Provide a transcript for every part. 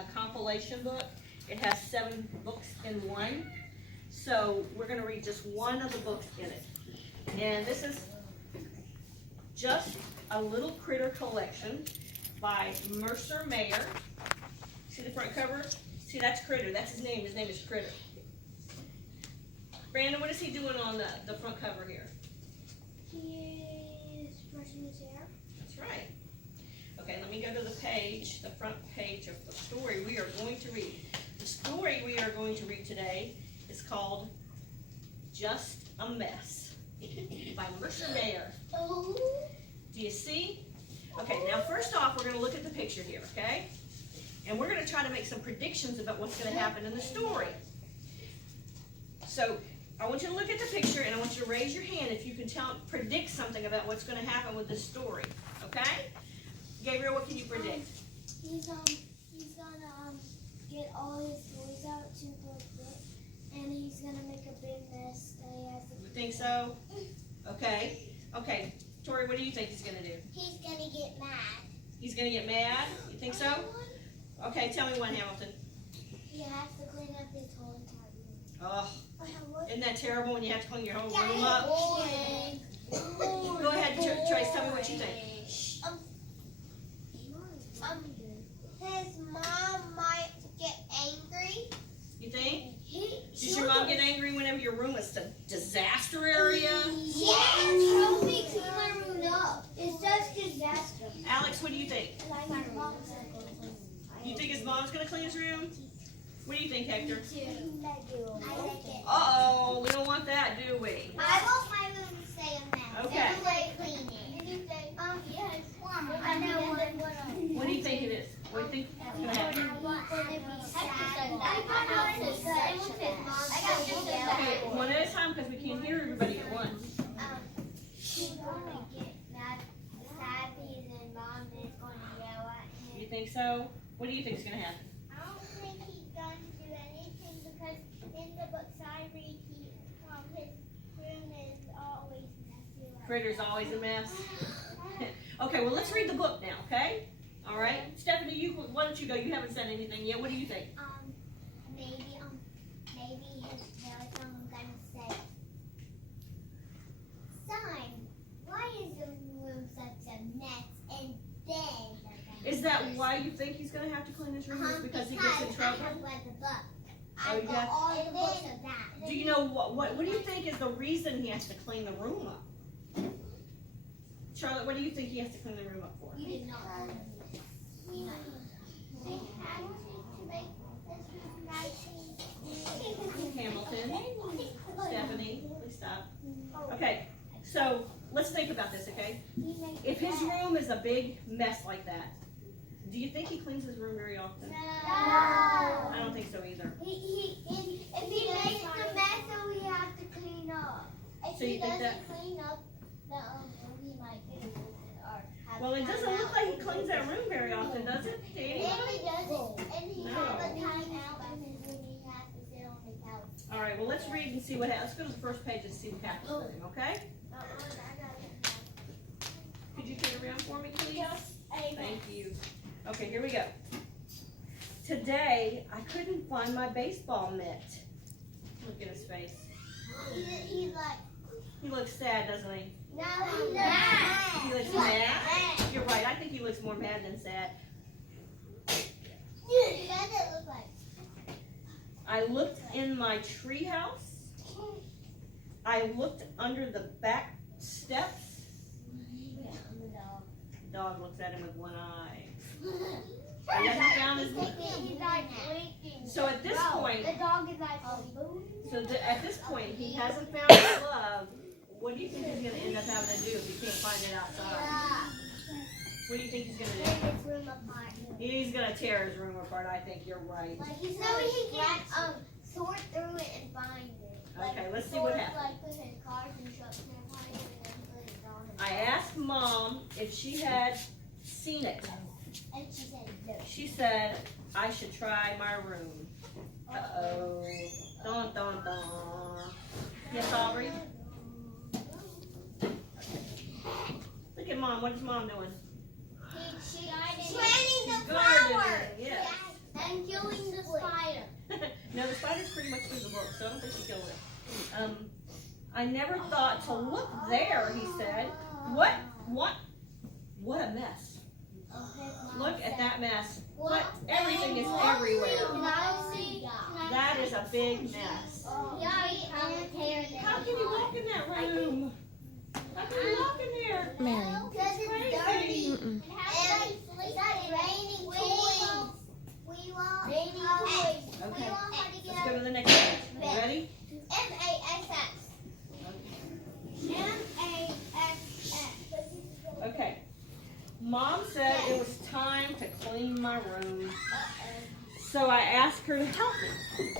a compilation book. It has 7 books in one. So we're going to read just one of the books in it. And this is Just a Little Critter Collection by Mercer Mayer. See the front cover? See, that's Critter. That's his name. His name is Critter. Brandon, what is he doing on the front cover here? He is brushing his hair. That's right. Okay, let me go to the page, the front page of the story we are going to read. The story we are going to read today is called Just a Mess by Mercer Mayer. Oh. Do you see? Okay, now first off, we're going to look at the picture here, okay? And we're going to try to make some predictions about what's going to happen in the story. So, I want you to look at the picture and I want you to raise your hand if you can predict something about what's going to happen with this story, okay? Gabriel, what can you predict? He's gonna get all his toys out to the pit, and he's gonna make a big mess that he has to. You think so? Okay. Okay. Tori, what do you think he's going to do? He's gonna get mad. He's going to get mad? You think so? Okay, tell me one, Hamilton. He has to clean up his whole entire room. Oh, isn't that terrible when you have to clean your whole Yeah, room up? Go Go ahead, Trace, tell me what you think. His mom might get angry. You think? Does your mom get angry whenever your room is a disaster area? Yes, help me clean my room up. It's just disaster. Alex, what do you think? My mom's You think his mom's going to clean his room? What do you think, Hector? I like it. Uh-oh, we don't want that, do we? I want my room to stay a mess. Okay. Everybody clean it. Yes. I know one. What do you think it is? What do you think is going to happen? Okay, one at a time because we can't hear everybody at once. He's gonna get mad, sad, and mom is going to yell at him. You think so? What do you think is going to happen? I don't think he's going to do anything because in the books I read, his room is always messy. Critter's always a mess. Okay, well, let's read the book now, okay? All right. Stephanie, why don't you go? You haven't said anything yet. What do you think? Maybe his parents are gonna say, "Son, why is the room such a mess?" And then Is that why you think he's going to have to clean his room? Is because he gets in trouble? I have read the book. Oh, I got all the books of that. Do you know what do you think is the reason he has to clean the room up? Charlotte, what do you think he has to clean the room up for? You did not. They had to make this room nice. Hamilton, Stephanie, please stop. Okay, so let's think about this, okay? If his room is a big mess like that, do you think he cleans his room very often? No. I don't think so either. If he makes a mess, so he has to clean up. If So you he think doesn't that- clean up, then he might get it or have Well, it time doesn't look out. like he cleans that room very often, does it? And he doesn't. And he No. has a time out in his room. He has to sit on the couch. All right, well, let's read and see what happens. Let's go to the first page and see what happens for him, okay? Could you turn around for me, please? Thank you. Okay, here we go. Today, I couldn't find my baseball mitt. Look at his face. He's like, He looks sad, doesn't he? no, he's mad. He looks mad? You're right, I think he looks more mad than sad. What does it look like? I looked in my treehouse. I looked under the back steps. The dog looks at him with one eye. He hasn't found his He's like blinking. So at this point, The dog is like, at this point, he hasn't found his glove. What do you think he's going to end up having to do if he can't find it outside? What do you think he's going to do? Tear his room apart. He's going to tear his room apart. I think you're right. So he can sort through it and find it. Okay, let's see what happens. Like put his cards and trucks and find it and then put it on his I asked Mom if she had seen it. And she said no. She said I should try my room. Uh-oh. Dun, dun, dun. Yes, Aubrey? Look at Mom. What is Mom doing? She's planting the gardening, flowers. yes. And I never thought to look there, he said. What a mess. Look at that mess. What? Everything is everywhere. That is a big mess. How can you walk in that room? How can you walk in there? Mary. Because it's dirty. Mm-mm. It's raining toys. We want raining toys. Okay. Let's go to the next one. You ready? M-A-S-S. M-A-S-S. Okay. Mom said it was time to clean my room. So I asked her to help me.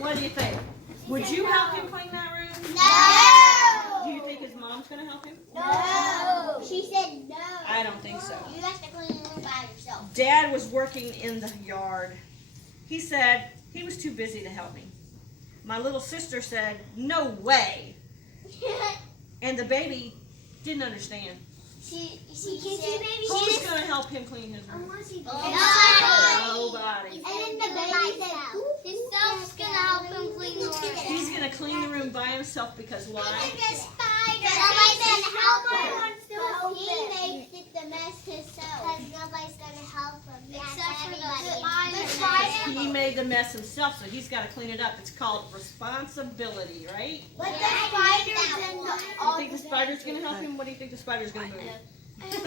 What do you think? Would you help him clean that room? No! Do you think his mom's going to help him? No! She said no. I don't think so. You have to clean the room by yourself. Dad was working in the yard. He said he was too busy to help me. My little sister said, no way. And the baby didn't understand. She said, Who's going to help him clean his room? Nobody. Nobody. And then the baby said, himself's gonna help him clean the room. He's going to clean the room by himself because why? Nobody said help him. So he makes it the mess himself. Because nobody's gonna help him. Except for the spider. He made the mess himself, so he's got to clean it up. It's called responsibility, right? But the spiders and the You think the spider's going to help him? What do you think the spider's going to move? It's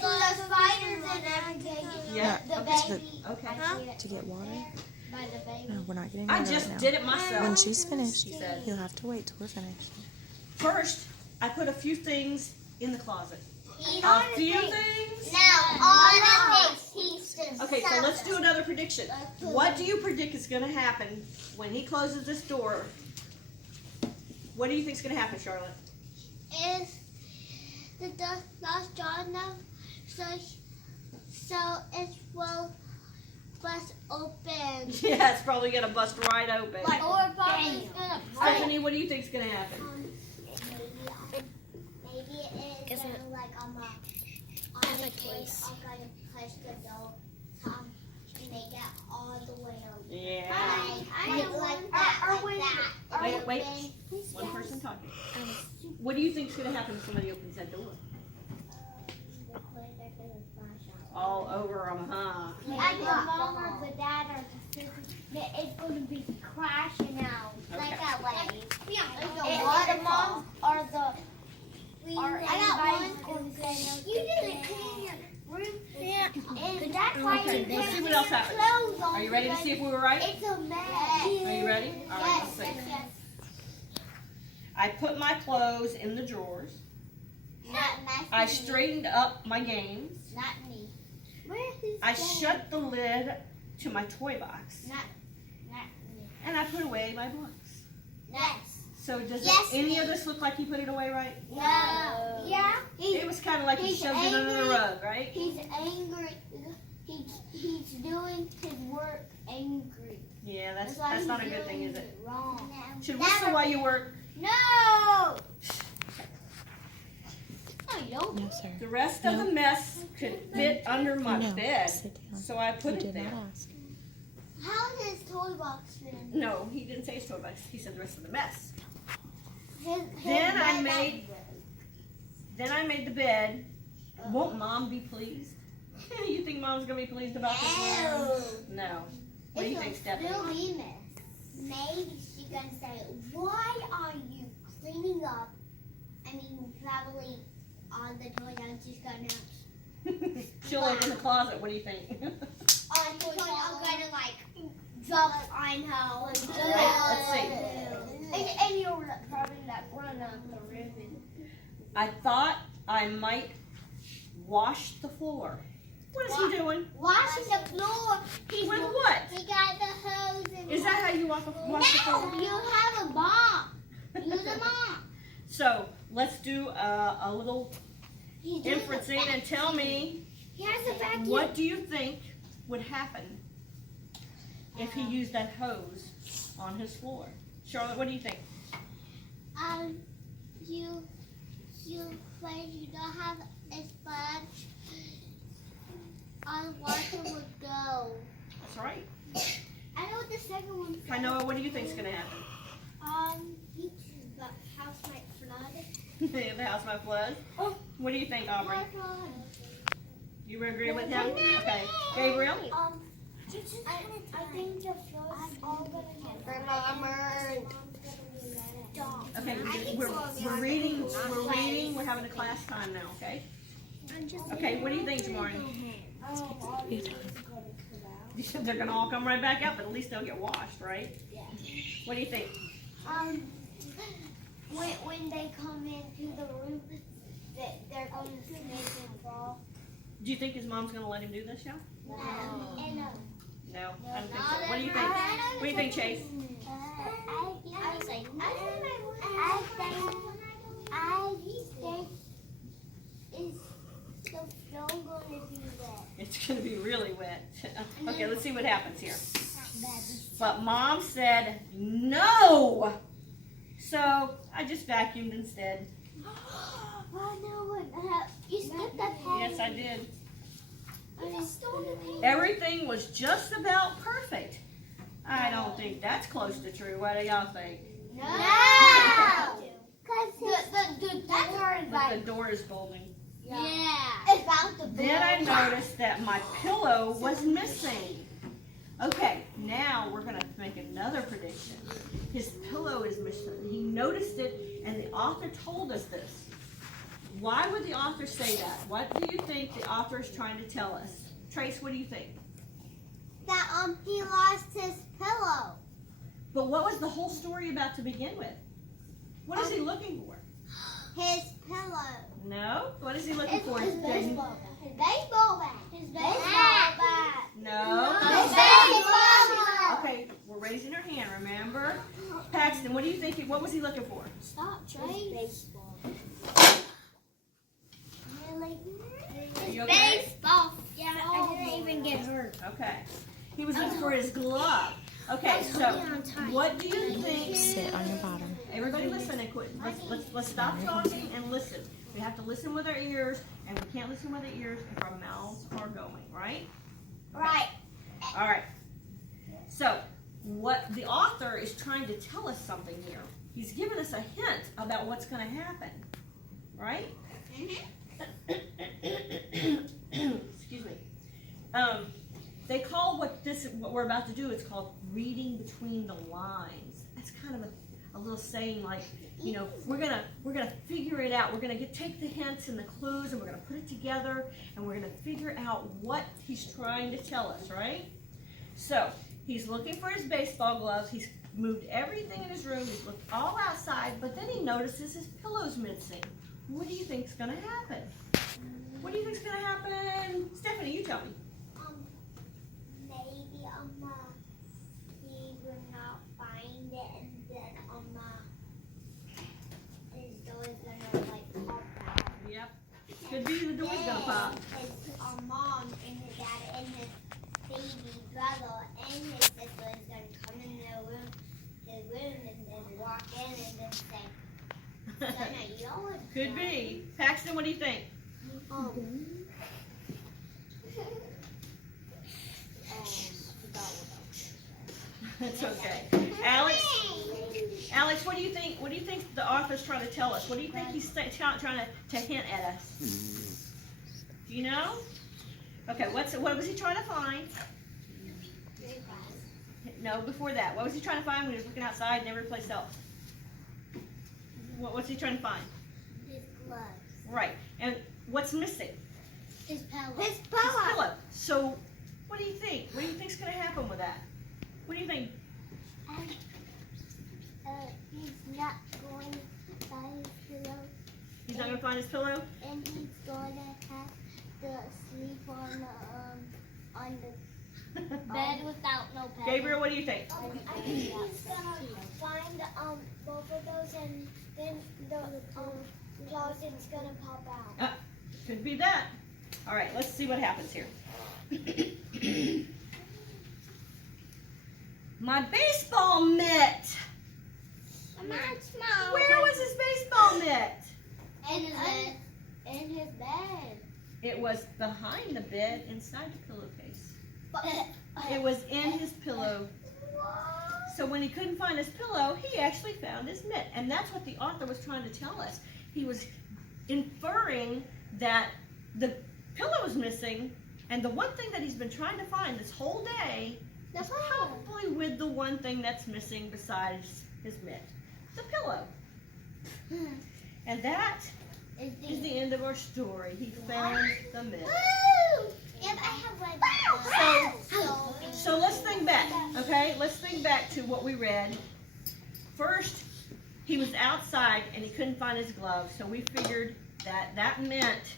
the spiders and everything. Yeah. The Okay. baby. Okay. To get water? By the baby. No, we're not getting I water just right now. did it myself. When she's finished, She said. you'll have to wait till we're finished. First, I put a few things in the closet. All A few things? No, all the things he's just Okay, so let's do another prediction. What do you predict is going to happen when he closes this door? What do you think is going to happen, Charlotte? Is the last John now? So it will bust open. Yeah, it's probably going to bust right open. Or probably gonna Stephanie, what do you think is going to happen? Maybe it is gonna like on the case. I'm gonna push the door and make it all the way over. Yeah. Like that. Wait. One person talking. What do you think is going to happen if somebody opens that door? All over them, huh? Like the mom or the dad or the sister, it's going to be crashing out. Okay. Like that way. The mom or the... I got one. You didn't clean your room. Yeah. And that's why Okay, you let's see what else happens. clothes on. Are you ready to see if we were right? It's a mess. Are you ready? All right, let's Yes, see. yes. I put my clothes in the drawers. Not messy. I straightened up my games. Not me. Where's his I phone? shut the lid to my toy box. Not me. And I put away my books. Yes. So does Yes, any of this look like he put it away right? No. Yeah. It was kind of like he He's shoved it under the angry. rug, right? He's angry. He's doing his work angry. Yeah, that's why not a he's good thing, doing is it? Wrong. Should whistle while you work. No. No, you don't. No, sir. The rest of the mess could fit under my No, bed, sit down. so I You put it did there. not ask. How does his toy box fit in? No, he didn't say his toy box. He said the rest of the mess. Then Then I made the bed. Won't Mom be pleased? You think Mom's gonna be pleased about this? No. What do you think, Stephanie? Still be mess. Maybe she's gonna say, "Why are you cleaning up?" I mean, probably all the toys are just gonna. She'll open the closet. What do you think? I'm gonna like jump on her. Let's see. And you'll probably like run up the ribbon. I thought I might wash the floor. What is he doing? Washing the floor. With what? He got the hose and. Is that how you wash the floor? No, you have a mop. Use a mop. So let's do a little He's doing inferencing the and tell me, He has a vacuum. what do you think would happen if he used that hose on his floor? Charlotte, what do you think? When you don't have a sponge, all water would go. That's right. I know what the second one says. Noah, what do you think is going to happen? The house might flood. The house might flood. Oh. What do you think, Aubrey? Flood. You agree with him? Okay. Gabriel? I think the flood's all gonna get Okay, we're reading, we're having a class time now, okay? Okay, what do you think, Jamari? You said they're gonna all come right back out, but at least they'll get washed, right? Yeah. What do you think? When they come into the room, they're going to slip and fall. Do you think his mom's gonna let him do this, yeah? No. No, I don't think so. What do you think? What do you think, Chase? It's gonna be really wet. Okay, let's see what happens here. But Mom said no! So, I just vacuumed instead. You skipped that part. Yes, I did. You stole the paper. Everything was just about perfect. I don't think that's close to true. What do y'all think? No! Because But the door is bolting. Yeah. It's about the Then I noticed that my pillow was missing. Okay, now we're going to make another prediction. His pillow is missing. He noticed it, and the author told us this. Why would the author say that? What do you think the author is trying to tell us? Trace, what do you think? That he lost his pillow. But what was the whole story about to begin with? What is he looking for? His pillow. No? What is he looking for? His baseball bat. His baseball bat. His baseball bat. No. His baseball bat. Okay, we're raising our hand, remember? Paxton, what do you think? What was he looking for? Stop, Trey. Baseball. Really? You okay? Baseball. Yeah, I didn't even get hurt. Okay. He was looking for his glove. Okay, so what do you think? Sit on your bottom. Everybody listen and quit. Let's stop talking and listen. We have to listen with our ears, and we can't listen with our ears if our mouths are going, right? Right. All right. So, what the author is trying to tell us something here. He's giving us a hint about what's going to happen, right? Excuse me. They call what we're about to do, it's called reading between the lines. That's kind of a little saying like, you know, we're gonna figure it out. We're gonna take the hints and the clues and we're gonna put it together and we're gonna figure out what he's trying to tell us, right? So he's looking for his baseball gloves. He's moved everything in his room. He's looked all outside, but then he notices his pillow's missing. What do you think's gonna happen? What do you think's gonna happen? Stephanie, you tell me. Maybe he would not find it, and then his door's gonna like pop out. Yep. Could be the door's gonna pop. His mom and his dad and his baby brother and his sister is gonna come in the room and then walk in and then say, "Son, yours." Could be. Paxton, what do you think? It's okay. Alex, what do you think? What do you think the author's trying to tell us? What do you think he's trying to hint at us? Do you know? Okay, what was he trying to find? No, before that. What was he trying to find when he was looking outside and every place else? What's he trying to find? His gloves. Right. And what's missing? His pillow. His pillow. So, what do you think? What do you think's going to happen with that? What do you think? He's not going to find his pillow. He's not going to find his pillow? And he's going to have to sleep on the bed without no bed. Gabriel, what do you think? I think he's gonna find both of those, and then the closet's gonna pop out. Could be that. All right, let's see what happens here. My baseball mitt. Where was his baseball mitt? In his bed. In his bed. It was behind the bed, inside the pillowcase. It was in his pillow. So when he couldn't find his pillow, he actually found his mitt. And that's what the author was trying to tell us. He was inferring that the pillow was missing, and the one thing that he's been trying to find this whole day is probably with the one thing that's missing besides his mitt, the pillow. And that is the end of our story. He found the mitt. Yep, I have read So let's think back, okay? Let's think back to what we read. First, he was outside and he couldn't find his glove, so we figured that meant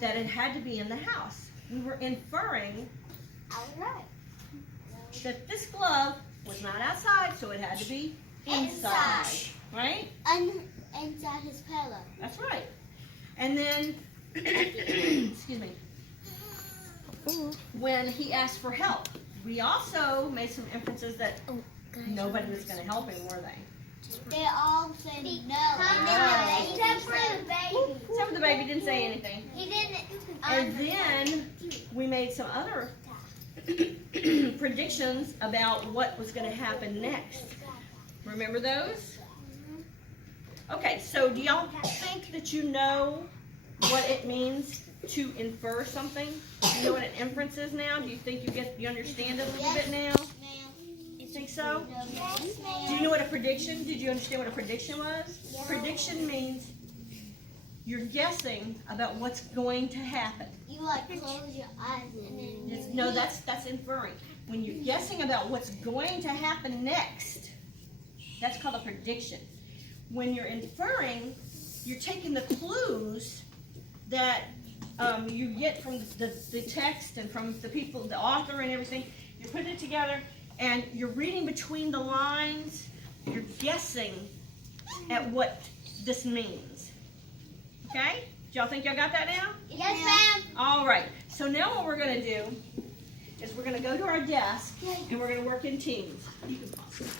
that it had to be in the house. We were inferring that this glove was not outside, so it had to be inside, right? Inside his pillow. That's right. And then, excuse me, when he asked for help, we also made some inferences that nobody was going to help him, were they? They all said no. Except for the baby. Except for the baby didn't say anything. He didn't. And then we made some other predictions about what was going to happen next. Remember those? Okay, so do y'all think that you know what it means to infer something? Do you know what an inference is now? Do you think you understand it a little bit now? You think so? Yes, Do you know what a prediction? Did you understand what a prediction was? Yeah. Prediction means you're guessing about what's going to happen. You close your eyes and then. No, that's inferring. When you're guessing about what's going to happen next, that's called a prediction. When you're inferring, you're taking the clues that you get from the text and from the people, the author and everything. You're putting it together and you're reading between the lines. You're guessing at what this means. Okay? Do y'all think y'all got that now? Yes, ma'am. All right. So now what we're going to do is we're going to go to our desk and we're going to work in teams. You can pause.